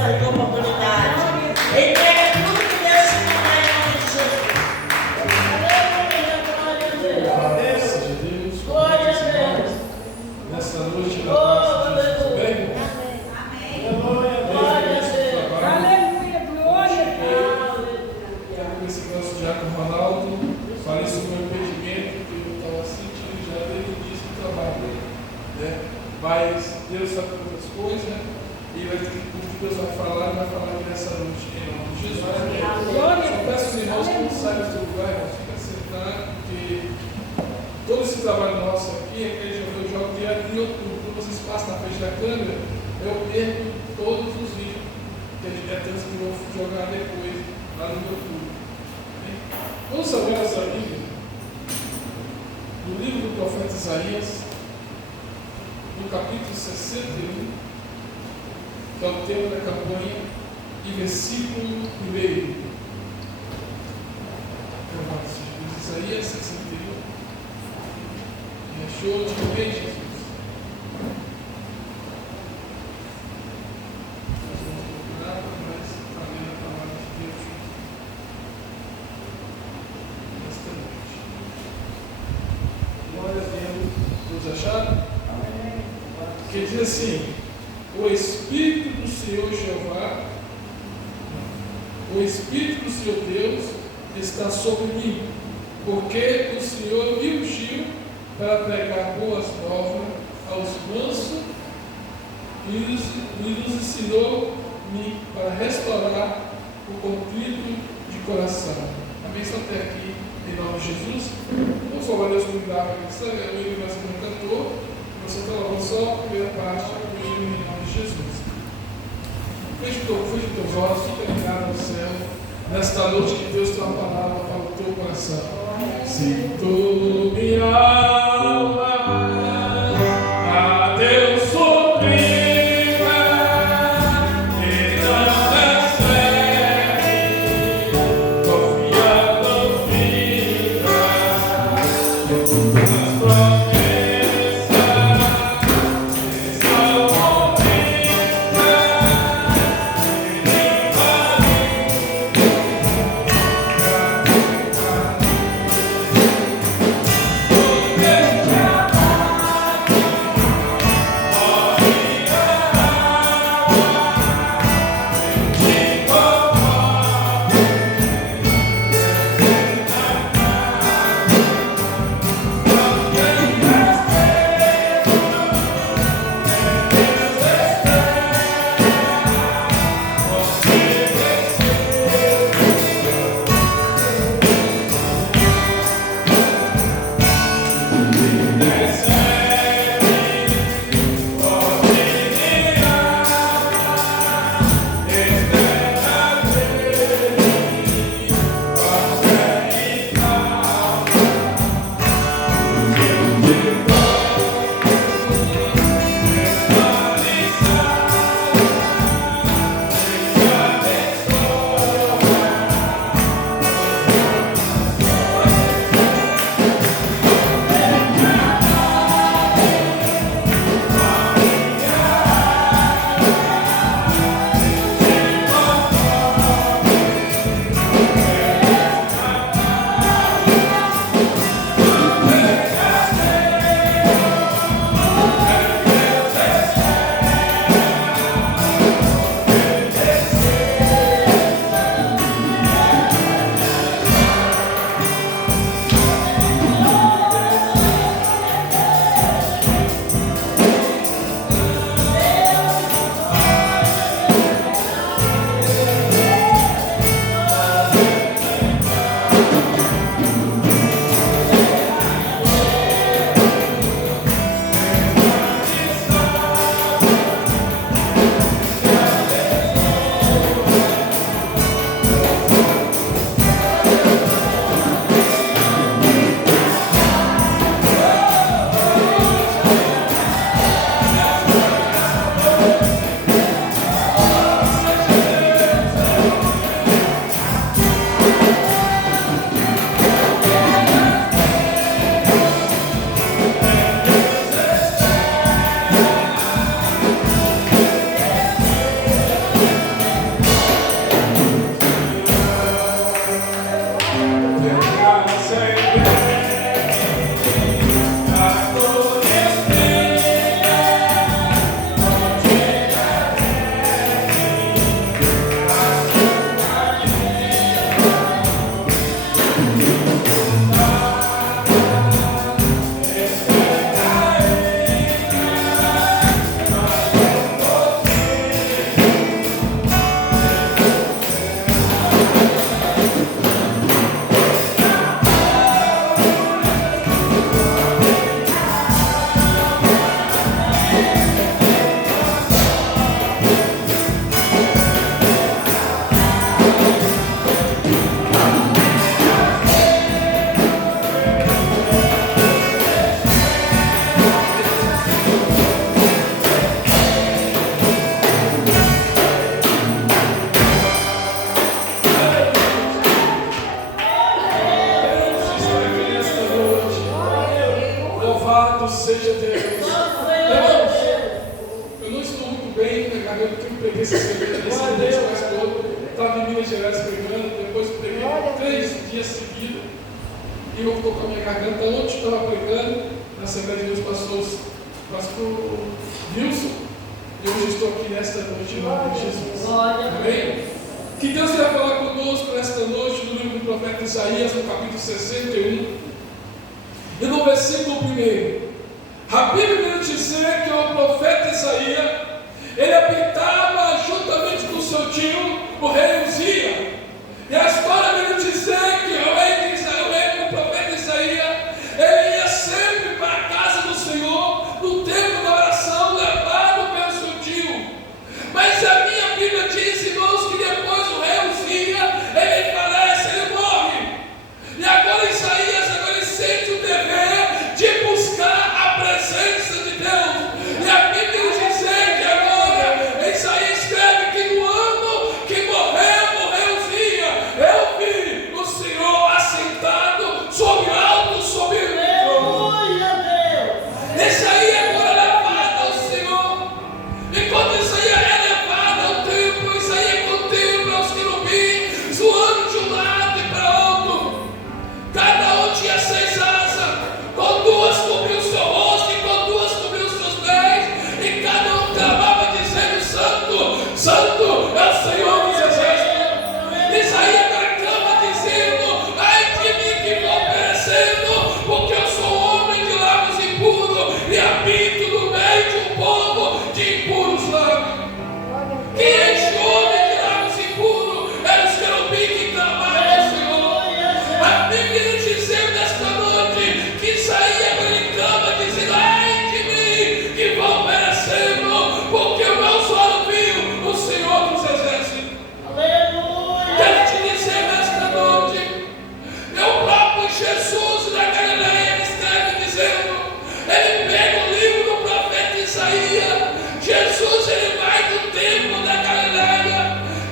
essa oportunidade. Entrega tudo que Deus te mandar em nome de Jesus. Seja Deus, glória a Deus. Nessa noite, na paz de Jesus. Bem? Amém. Glória a Deus. Aleluia, glória a Deus. Quero ver esse nosso Diácono Ronaldo fale sobre o meu impedimento, que eu estava sentindo já desde o início do trabalho dele. Né? Mas Deus sabe todas as coisas, e vai ter que, o que Deus vai falar aqui nessa noite, em nome de Jesus. Só peço aos irmãos que não saiam do seu lugar, irmãos, fica sentado, porque todo esse trabalho nosso aqui é que eu jogo diário em outubro. Quando vocês passam na frente da câmera, eu perco todos os vídeos que a gente é tanto que eu vou jogar depois, lá no YouTube. Vamos abrir essa Bíblia no livro do profeta Isaías, no capítulo 61, que é o tema da campanha, e versículo 1. Isaías 61. E é show de bem, Jesus. Nós vamos procurar, mas está lendo a palavra de Deus nesta noite. Glória a Deus. Todos acharam? Amém. Que diz assim: o Espírito do Senhor Jeová, o Espírito do Senhor Deus está sobre mim, porque o Senhor me ungiu para pregar boas novas aos mansos e nos ensinou-me para restaurar o contrito de coração. Amém? Só até aqui, em nome de Jesus. Vamos falar Deus convidar para que sabe, eu e mais um cantor. Você está lavando só a primeira parte, em nome de Jesus. Feche teus olhos, fica ligado no céu. Nesta noite que Deus tem uma palavra para o teu coração. Se tu me alma a Deus suprema, e não segue, confiando vida, as promessas estão comigo. esse escrevendo nesse ambiente mais todo. Estava em Minas Gerais pregando, depois preguei 3 dias seguidos. E eu estou com a minha garganta. Ontem estava pregando na Assembleia de Deus, pastor Wilson. E hoje estou aqui nesta noite em nome de Jesus. Amém? Que Deus irá falar conosco nesta noite no livro do profeta Isaías, no capítulo 61. E no versículo 1. A Bíblia vai dizer que o profeta Isaías, ele habitava juntamente com seu tio, o rei Uzia. E a história vai dizer que o profeta Isaías, ele ia sempre para a casa do Senhor, no tempo da oração, levado pelo seu tio. Mas a minha Bíblia diz, irmãos, que depois o rei Uzia, ele falece, ele morre. E agora Isaías, ele sente o dever de buscar a presença de Deus. E a Bíblia diz que agora Isaías escreve que no ano que morreu o rei Uzia, eu vi o Senhor assentado sobre alto, sobre o esse aí agora é levado ao Senhor. E quando Isaías é levado ao templo, Isaías contempla os querubins zoando de um lado e para outro. Cada um tinha 6 asas, com 2 cobriu o seu rosto e com 2 cobriu os seus pés. E cada um clamava dizendo: Santo, Santo é o Senhor dos exércitos. Isaías agora clama dizendo: ai de mim que vou perecendo, porque eu sou homem de lábios impuros e habito no meio de um povo de impuros lábios. Quem é este homem de lábios impuros? Era os querubins que clamavam ao Senhor. A Bíblia diz nesta noite que Isaías ele clama dizendo: ai de mim que vou perecendo, porque o meu olhos viu o Senhor dos exércitos. Quero te dizer nesta noite, o próprio Jesus da Galileia, ele escreve dizendo, ele pega o livro do profeta Isaías. Jesus ele vai do templo da Galileia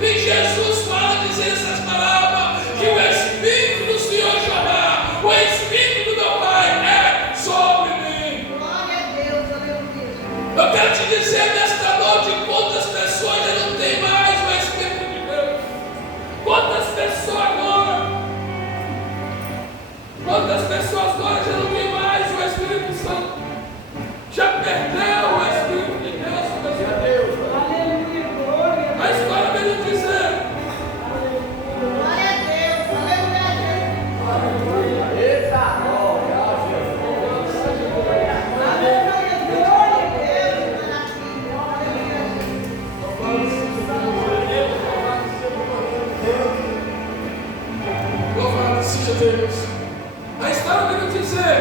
e Jesus fala dizendo essas palavras, que o Espírito do Senhor Jeová, o Espírito do meu Pai é sobre mim. Eu quero te dizer nesta noite, quantas pessoas já não tem mais o Espírito de Deus. Quantas pessoas agora já não tem mais o Espírito Santo. Já perdeu o Espírito de Deus. A história vem nos dizer. Louvado seja Deus. A história vem nos dizer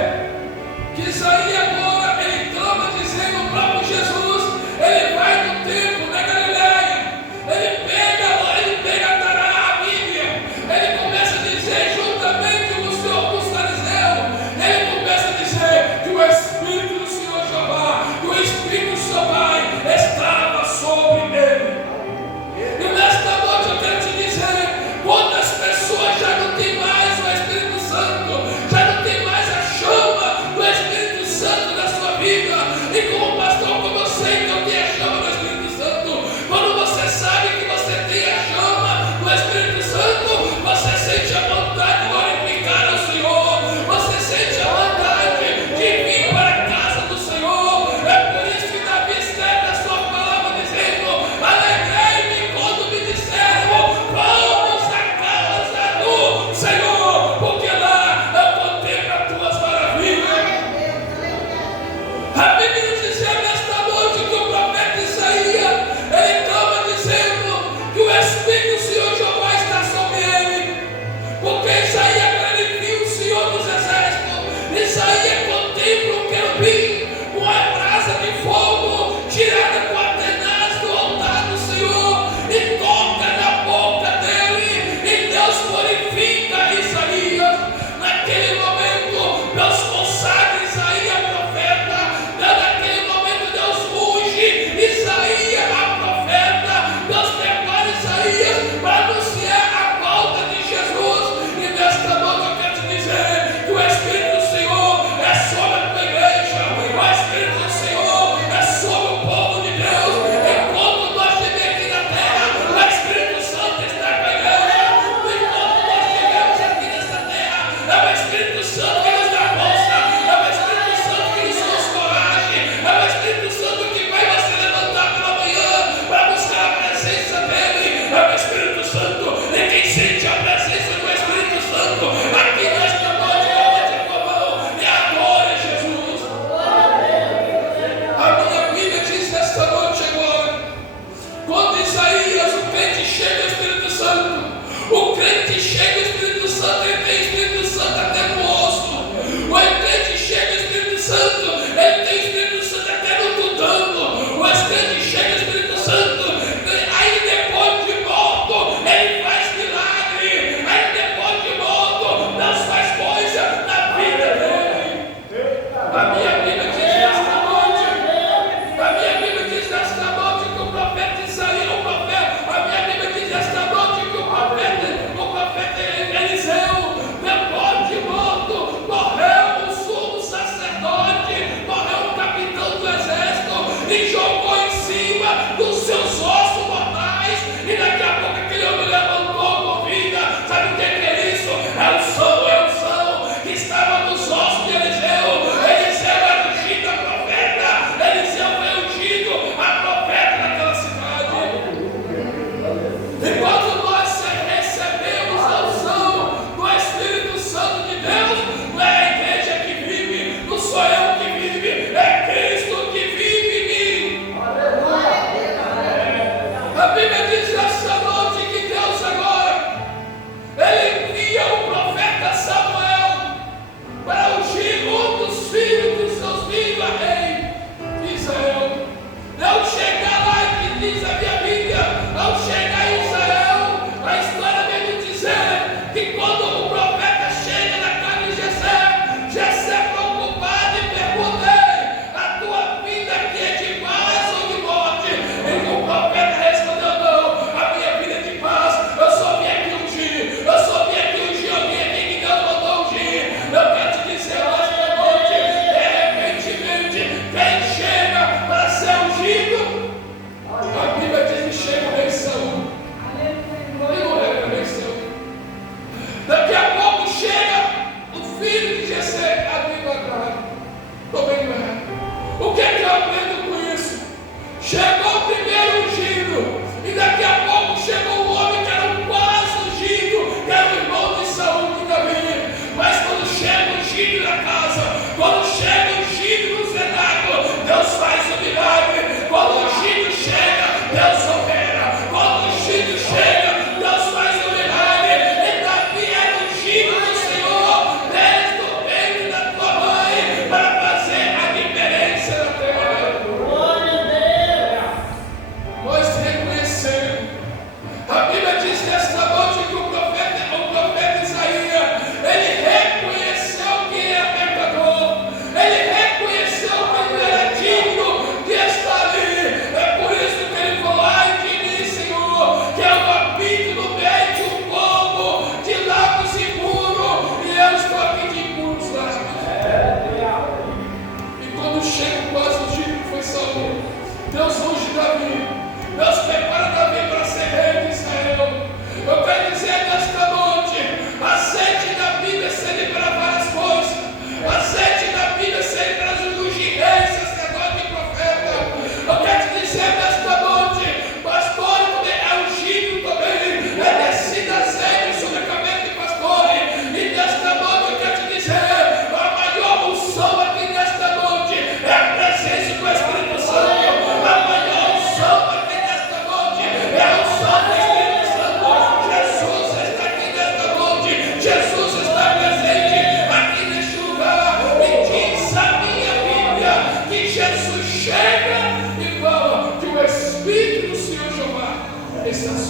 que Isaías agora ele clama dizendo: o próprio Jesus, ele vai no templo da Galileia, ele pega a Bíblia, ele começa a dizer juntamente com os fariseus, ele começa a dizer que o Espírito do Senhor Jeová, que o Espírito do seu Pai estava sobre ele. E nesta noite eu quero te dizer, quantas pessoas já não tem mais o Espírito Santo.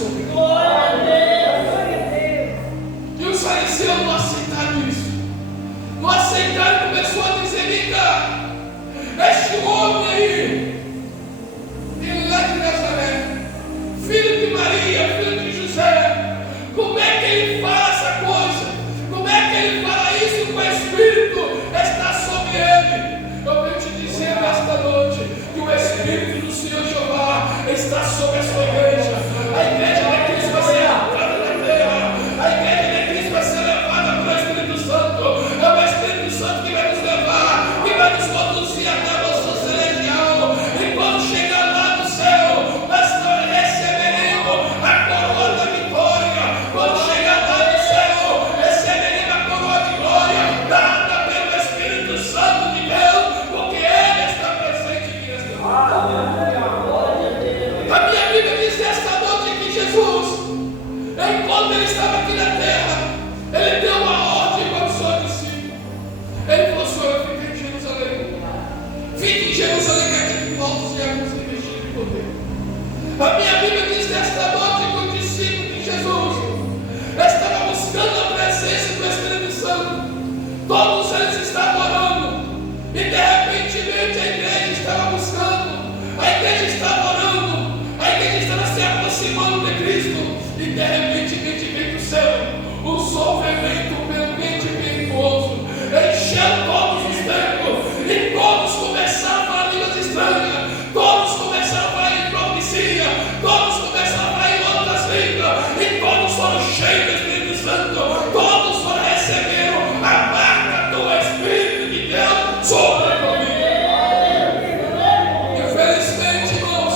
sobre mim. Glória a Deus. E os fariseus não aceitaram isso. Não aceitaram, começou a dizer: vem cá, este homem aí, ele lá de Nazaré, filho de Maria, filho de José, como é que ele fala essa coisa? Como é que ele fala isso que o Espírito está sobre ele? Eu venho te dizer nesta noite que o Espírito do Senhor Jeová está sobre a sua igreja. A igreja de Cristo vai ser arrancada da terra. A igreja de Cristo vai ser levada pelo Espírito Santo. É o Espírito Santo que vai nos levar, que vai nos conduzir até a nossa celestial. E quando chegar lá no céu, nós receberemos a coroa da vitória. Quando chegar lá no céu, receberemos a coroa de glória dada pelo Espírito Santo de Deus, porque Ele está presente aqui nesta noite. A minha Bíblia diz nesta noite que Jesus, enquanto Ele estava aqui na terra, Ele deu uma ordem para os seus discípulos. Ele falou: Senhor, fica em Jerusalém. Fique em Jerusalém, que aqui do alto se vão ser vestidos de poder. A minha Bíblia diz nesta noite que os discípulos de Jesus estavam buscando a presença do Espírito Santo. Todos eles estavam orando. E de repente a igreja estava buscando. A igreja estava orando. A igreja estava se aproximando de Cristo. E de repente vem do céu um sol vermelhamente impetuoso, encheu todos os templos. E todos começaram a falar línguas estranhas. Todos começaram a falar em profecia. Todos começaram a falar em outras línguas. E todos foram cheios do Espírito Santo. Todos foram receberam a marca do Espírito de Deus sobre a família. Infelizmente, irmãos,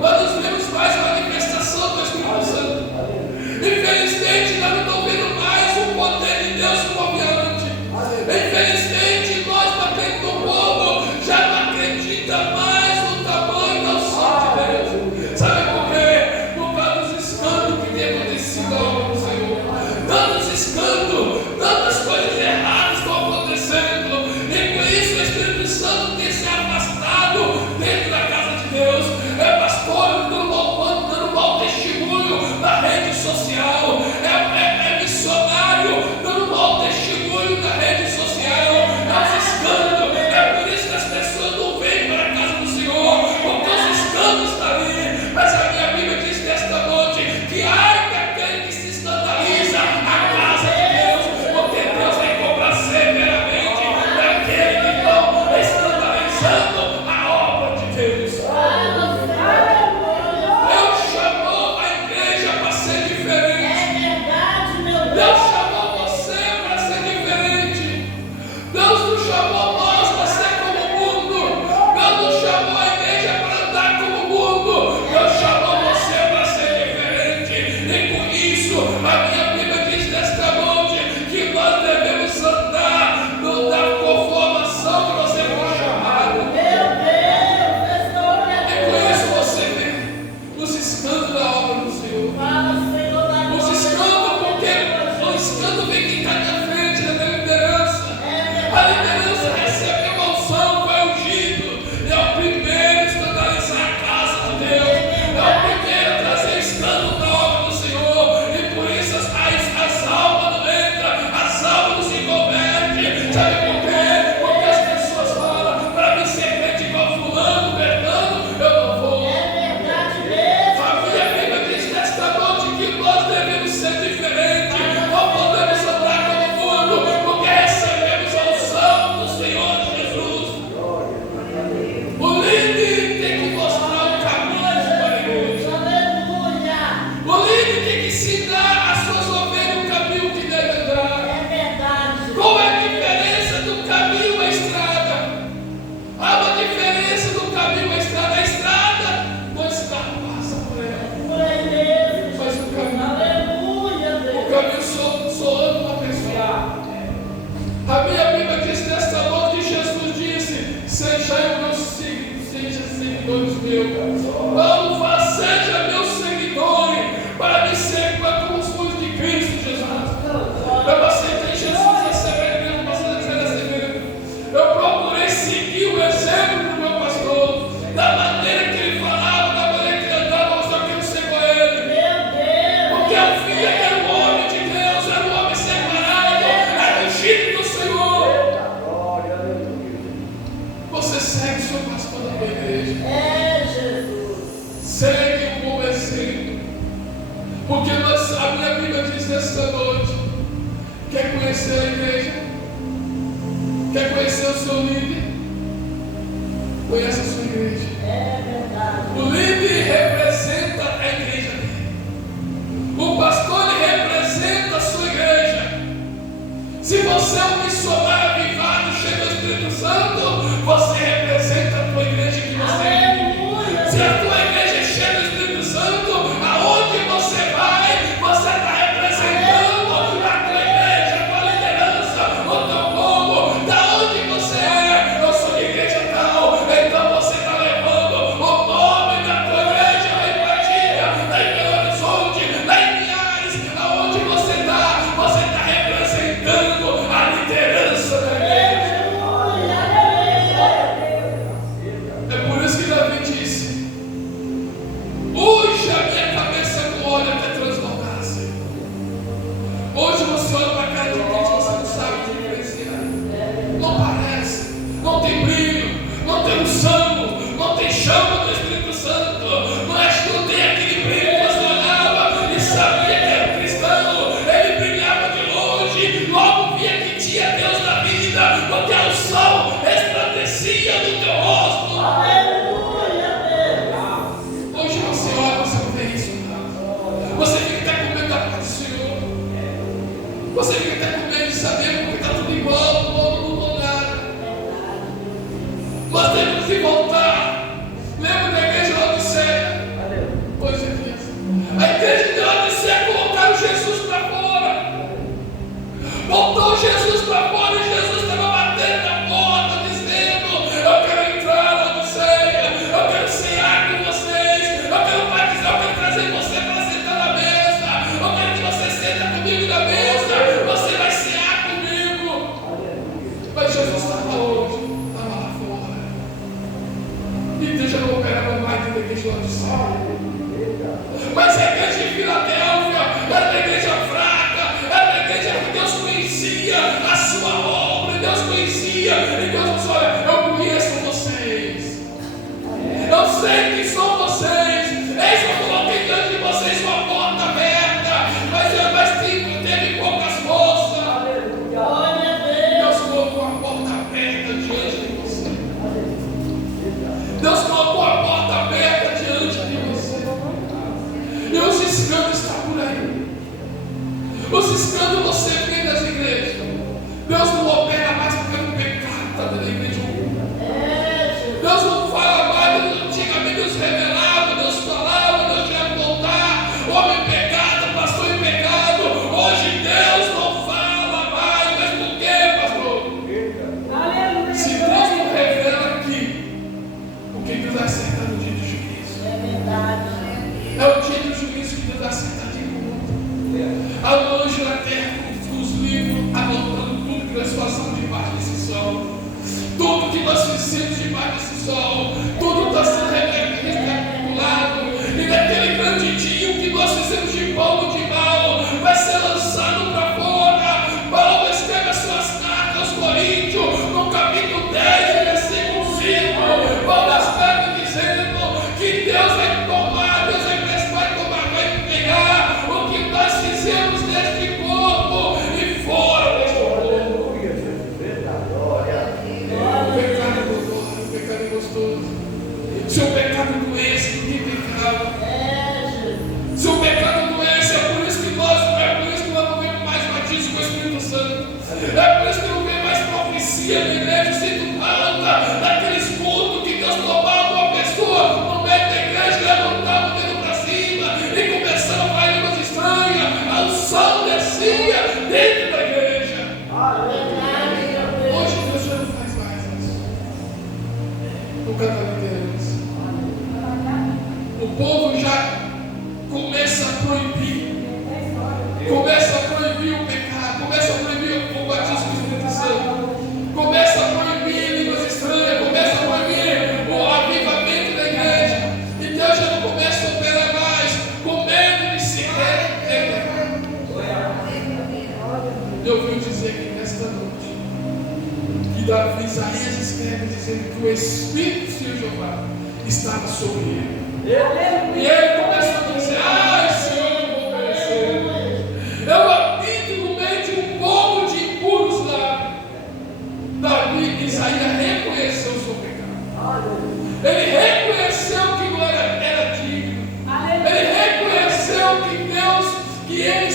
nós não vemos mais manifestação do Espírito Santo. Infelizmente, nós não estamos vendo mais o poder de Deus como havia antes. Infelizmente, nós, batendo no povo, já não acredita mais no tamanho da unção de Deus. Sabe por quê? Por causa dos escândalos que tem acontecido na obra do Senhor. Tantos escândalos, tantas coisas erradas estão acontecendo. E por isso o Espírito Santo tem se afastado dentro da casa de Deus. É pastor dando mau testemunho na rede social. É missionário dando mau testemunho na rede social. É os escândalos. É por isso que as pessoas não vêm para a casa do Senhor, porque os escândalos estão ali. Mas a minha Bíblia diz nesta noite que ai daquele que se escandaliza a casa de Deus, porque Deus vai cobrar severamente daquele que estão escandalizando a obra de Deus. Deus chamou a igreja para ser diferente. Deus chamou você para ser diferente. Deus não chamou nós para ser como o mundo. Deus não chamou a igreja para andar como o mundo. Deus chamou você para ser diferente. E por isso a minha Bíblia diz nesta noite que nós devemos andar na conformação que você foi chamado. E por isso você vê os escândalos da obra do Senhor. Os escândalos, porque o escândalo vem quem está na frente da liderança. A liderança recebeu a unção, foi ungido. É o primeiro a escandalizar a casa de Deus. É o primeiro a trazer escândalo da obra do Senhor. E por isso as almas não entram, as almas não se convertem. Sabe por quê? Porque as pessoas falam: para mim ser crente igual fulano, Bertano, eu não vou. A minha Bíblia diz nesta noite que Porque a minha Bíblia diz nesta noite: quer conhecer a igreja? Quer conhecer o seu líder? Conheça a sua igreja. É verdade. O líder representa a igreja dele. O pastor representa a sua igreja. Se você é um missionário avivado, cheio do Espírito Santo, você representa a tua igreja que você vive. Se a tua igreja é cheia do Espírito Santo, aonde você vai, você está representando a tua igreja, a tua liderança, o teu povo. Da onde você é? Eu sou de igreja tal. Então você está levando o nome da tua igreja lá em Patilha, lá em Belo Horizonte, lá em Linhares. Aonde você está representando a liderança da igreja. É por isso que Davi disse: hoje a minha cabeça com óleo até transbordar, Senhor. Hoje você olha para a cara de gente, você não sabe diferenciar. Não parece, não tem brilho, não tem unção, não tem chama do Espírito Santo. Não tem aquele brilho que você olhava e sabia que era um cristão. Ele brilhava de longe, logo via que tinha Deus na vida, porque a unção resplandecia do teu rosto. Hoje você olha, você não vê isso, não. Você fica até com medo da paz do Senhor. Você fica até com medo de saber porque está tudo igual, não mudou nada. Nós temos que voltar. Lembra da igreja de Laodiceia? Pois é, a igreja de Laodiceia colocaram Jesus para fora. Botou Jesus para fora e Jesus estava batendo na porta, dizendo: eu quero entrar na Laodiceia, eu quero cear com vocês, eu quero trazer você para sentar na mesa, eu quero que você senta comigo na mesa, você vai cear comigo. Mas Jesus estava longe, estava lá fora. E Deus já não operava mais dentro da igreja de Laodiceia. Mas a igreja de Filadélfia era uma igreja fraca, era uma igreja que Deus conhecia a sua obra, Deus conhecia, e Deus disse: olha, eu conheço vocês, eu sei que são vocês, eis que eu coloquei diante de vocês uma porta aberta, mas teve poucas moças. Deus colocou a porta aberta diante de você. Deus colocou a porta aberta diante de você. E os escândalos estão por aí. Os escândalos você vê nas igrejas. Deus não opera mais porque o pecado está dentro da igreja. Deus não fala mais. Antigamente Deus revelava, Deus falava, Deus tinha que voltar. Homem em pecado, pastor em pecado. Hoje Deus não fala mais. Mas por quê, pastor? Se Deus não revela aqui, porque Deus acerta no dia do juízo. É o dia do juízo que Deus acerta de conta. Há um anjo na terra com os livros, anotando tudo que nós passamos debaixo desse sol. Tudo que nós fizemos debaixo desse sol. Tudo está sendo recapitulado. E naquele grande dia, o que nós fizemos de bom ou de mal vai ser lançado para fora. Paulo escreve as suas cartas aos Coríntios, no capítulo 10, versículo 5. Paulo escreve dizendo que Deus vai tomar, Deus vai pegar o que nós fizemos neste corpo e fora deste corpo. O pecado é gostoso, o pecado é gostoso. Se o pecado doesse, ninguém pecava. Se o pecado doesse, é por isso que nós não vemos mais batismo com o Espírito Santo. É por isso que não vem mais profecia na igreja. Sinto falta daqueles cultos que Deus tomava uma pessoa no meio da igreja, levantava o dedo para cima e começava a falar línguas estranhas. A unção descia dentro da igreja. Hoje Deus já não faz mais isso. No canto da liderança. O povo já começa a proibir. Começa a proibir o pecado. Começa a proibir o batismo do Espírito Santo. Começa a proibir línguas estranhas. Começa a proibir o avivamento da igreja. E Deus já não começa a operar mais com medo de se revelar. Eu ouvi dizer aqui nesta noite que Davi, Isaías escreve dizendo que o Espírito do Senhor Jeová estava sobre ele. E ele começou a dizer: ai, Senhor, eu vou ver.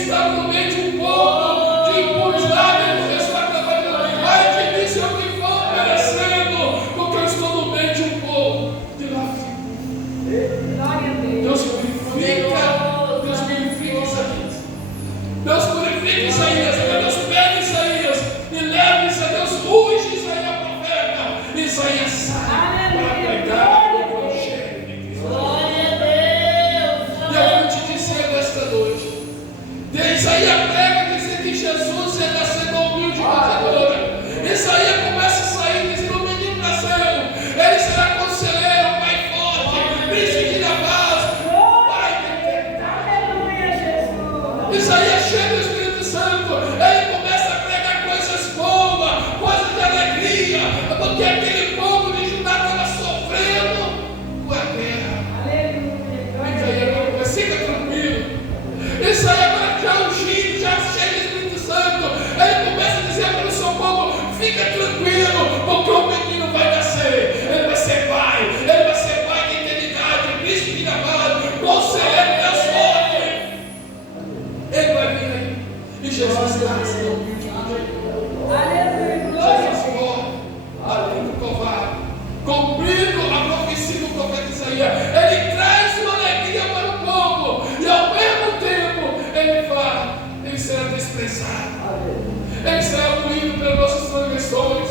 estava no meio de um povo de impuros lábios, ele começou a trabalhar. Ai de mim, se eu me for perecendo, porque eu estou no meio de um povo de lábios. Deus purifica Isaías. Deus purifica Isaías. Deus pega Isaías e leva Isaías. Deus unge Isaías profeta. Isaías sai para pregar o evangelho de Cristo. Glória a Deus. E eu vou te dizer nesta noite. Isaías prega dizer que Jesus é nascendo humilde e pecadora. Isaías começa a sair dizendo: o menino nasceu. Ele será conselheiro, pai forte, príncipe da paz, pai da eternidade. Isaías cheio do Espírito Santo. Ele começa a pregar coisas boas, coisas de alegria, porque aquele povo de Judá estava sofrendo com a guerra. Isaías agora fica tranquilo. Isaías agora já ungido, já cheio do Espírito Santo. Ele começa a dizer para o seu povo: fica tranquilo, porque o menino vai nascer. Ele vai ser pai. Ele vai ser pai da eternidade, príncipe da paz, conselheiro da sorte. Ele vai vir aí. E Jesus nasceu humilde. Jesus morre ali no Calvário, cumprindo a profecia do profeta Isaías. Ele traz uma alegria para o povo, e ao mesmo tempo ele fala: ele será desprezado, ele será moído pelas nossas transgressões,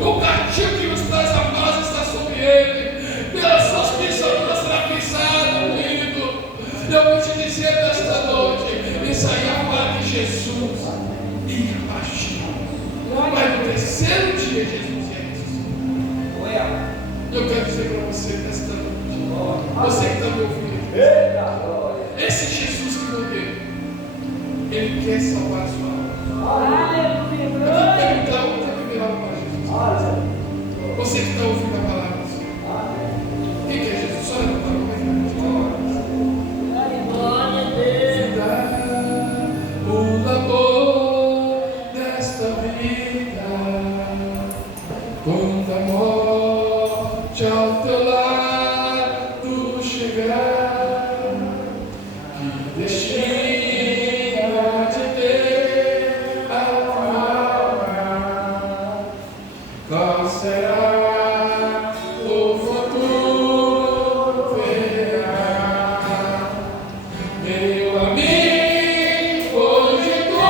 o castigo que nos traz a paz está sobre ele, pelas suas pisaduras será pisado, moído. Eu vou te dizer nesta noite: Isaías fala que Jesus ia partir, mas no terceiro dia Jesus ia ressuscitar. Eu quero dizer para você nesta noite, você que está me ouvindo, esse Jesus que morreu, ele quer salvar a sua alma. Eu vou perguntar outra primeira para Jesus. Você que está ouvindo a palavra do Senhor, quem que é Jesus? Só levantar a mão. Glória a Deus. Dá o labor desta vida, quando a morte ao teu lado chegar, que destino de ter a tua alma, qual será o futuro verá, meu amigo, hoje tu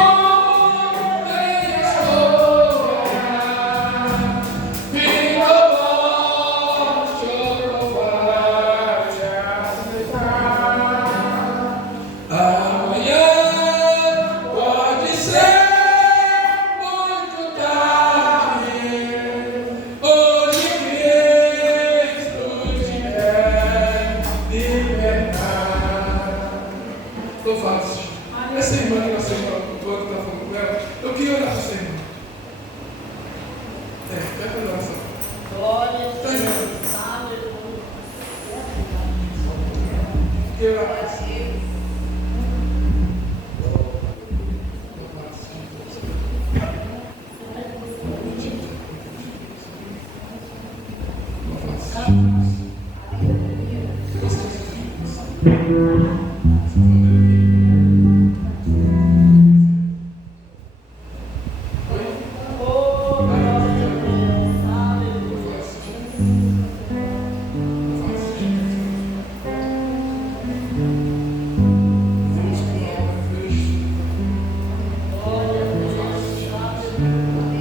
tens escolha, vida ou morte ou covarde aceitar. Amanhã pode ser muito tarde, hoje Cristo te quer libertar. Estou fácil. Essa irmã que nós estamos falando, está falando com ela, eu queria olhar para essa irmã. Quer que eu olhar só? Glória a Está Deus. irmã. Aleluia. Queria olhar para essa.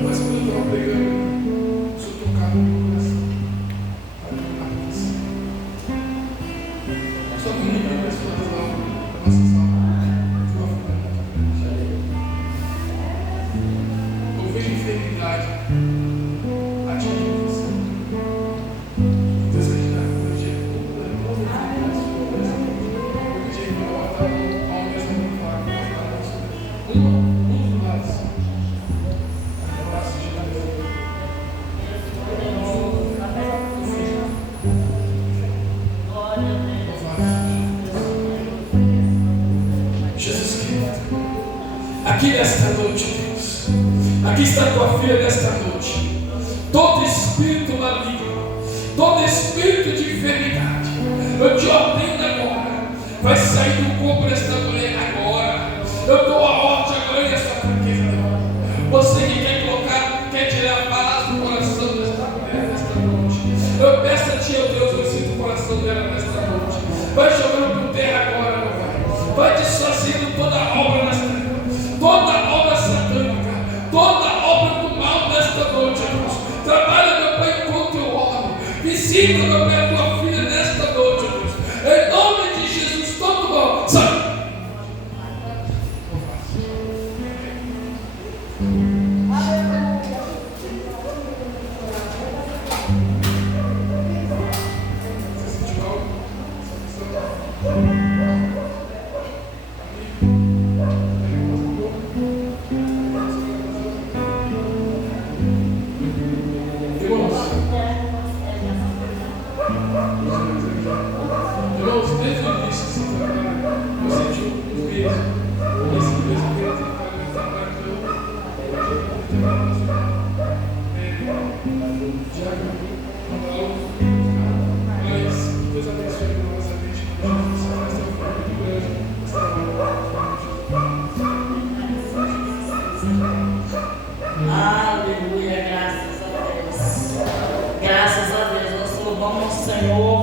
Mas quando eu estava pregando, sou tocado no coração. Só que o nível de pessoas lá, da nossa sala, foi uma família muito grande. Eu vejo enfermidade atingindo você. Então, essa idade, quando chega, quando chega, eu estava ao mesmo falar, um dos lados. Jesus querido, aqui nesta noite, Deus, aqui está a tua filha nesta noite. Todo espírito maligno, todo espírito de enfermidade, eu te ordeno agora, vai sair do corpo desta mulher agora. Eu estou Irmãos, desde o início, assim, eu senti um peso. Esse peso que eu tenho que trabalhar de mas Deus abençoe nós, a gente, Jesus, vai ser um filho muito grande. Aleluia, graças a Deus. Graças a Deus, nós louvamos o Senhor.